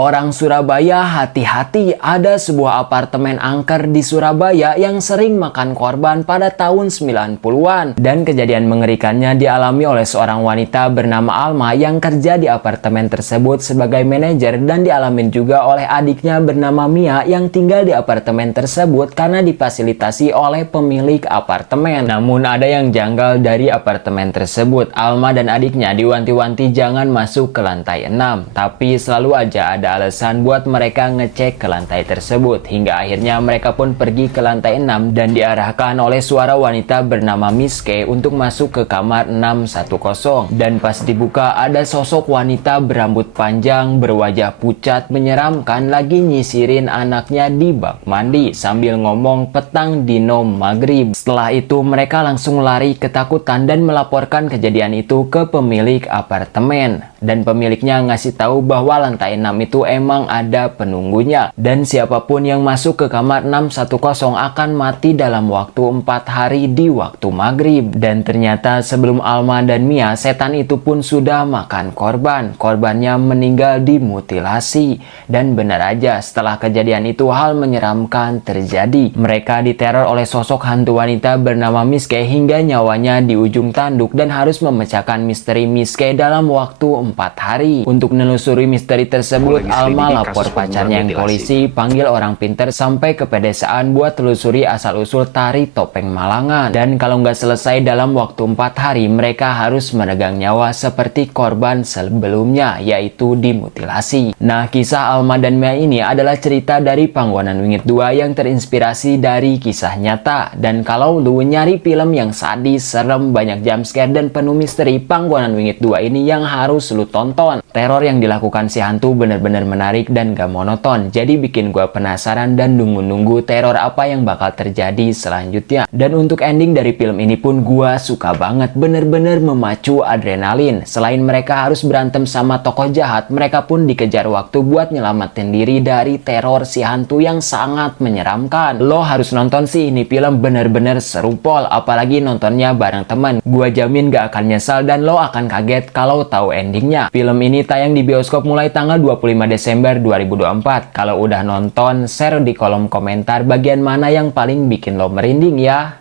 Orang Surabaya hati-hati, ada sebuah apartemen angker di Surabaya yang sering makan korban pada tahun 90-an. Dan kejadian mengerikannya dialami oleh seorang wanita bernama Alma yang kerja di apartemen tersebut sebagai manajer, dan dialamin juga oleh adiknya bernama Mia yang tinggal di apartemen tersebut karena difasilitasi oleh pemilik apartemen. Namun ada yang janggal dari apartemen tersebut. Alma dan adiknya diwanti-wanti jangan masuk ke lantai 6, tapi selalu aja ada alasan buat mereka ngecek ke lantai tersebut, hingga akhirnya mereka pun pergi ke lantai 6 dan diarahkan oleh suara wanita bernama Miss K untuk masuk ke kamar 610. Dan pas dibuka ada sosok wanita berambut panjang berwajah pucat menyeramkan lagi nyisirin anaknya di bak mandi sambil ngomong petang dino maghrib. Setelah itu mereka langsung lari ketakutan dan melaporkan kejadian itu ke pemilik apartemen, dan pemiliknya ngasih tahu bahwa lantai 6 itu emang ada penunggunya, dan siapapun yang masuk ke kamar 610 akan mati dalam waktu 4 hari di waktu maghrib. Dan ternyata sebelum Alma dan Mia, setan itu pun sudah makan korban. Korbannya meninggal dimutilasi. Dan benar aja, setelah kejadian itu hal menyeramkan terjadi. Mereka diteror oleh sosok hantu wanita bernama Miss K hingga nyawanya di ujung tanduk dan harus memecahkan misteri Miss K dalam waktu 4 hari. Untuk menelusuri misteri tersebut, Alma lapor pacarnya yang polisi, panggil orang pinter sampai ke pedesaan buat telusuri asal-usul tari topeng Malangan. Dan kalau nggak selesai dalam waktu 4 hari, mereka harus meregang nyawa seperti korban sebelumnya, yaitu dimutilasi. Nah, kisah Alma dan Mia ini adalah cerita dari Panggonan Wingit 2 yang terinspirasi dari kisah nyata. Dan kalau lu nyari film yang sadis, serem, banyak jumpscare, dan penuh misteri, Panggonan Wingit 2 ini yang harus lu tonton. Teror yang dilakukan si hantu bener-bener menarik dan gak monoton, jadi bikin gua penasaran dan nunggu-nunggu teror apa yang bakal terjadi selanjutnya. Dan untuk ending dari film ini pun gua suka banget, bener-bener memacu adrenalin. Selain mereka harus berantem sama tokoh jahat, mereka pun dikejar waktu buat nyelamatin diri dari teror si hantu yang sangat menyeramkan. Lo harus nonton sih, ini film bener-bener seru pol, apalagi nontonnya bareng teman. Gua jamin gak akan nyesal dan lo akan kaget kalau tahu endingnya. Film ini tayang di bioskop mulai tanggal 25 Desember 2024. Kalau udah nonton, share di kolom komentar bagian mana yang paling bikin lo merinding ya.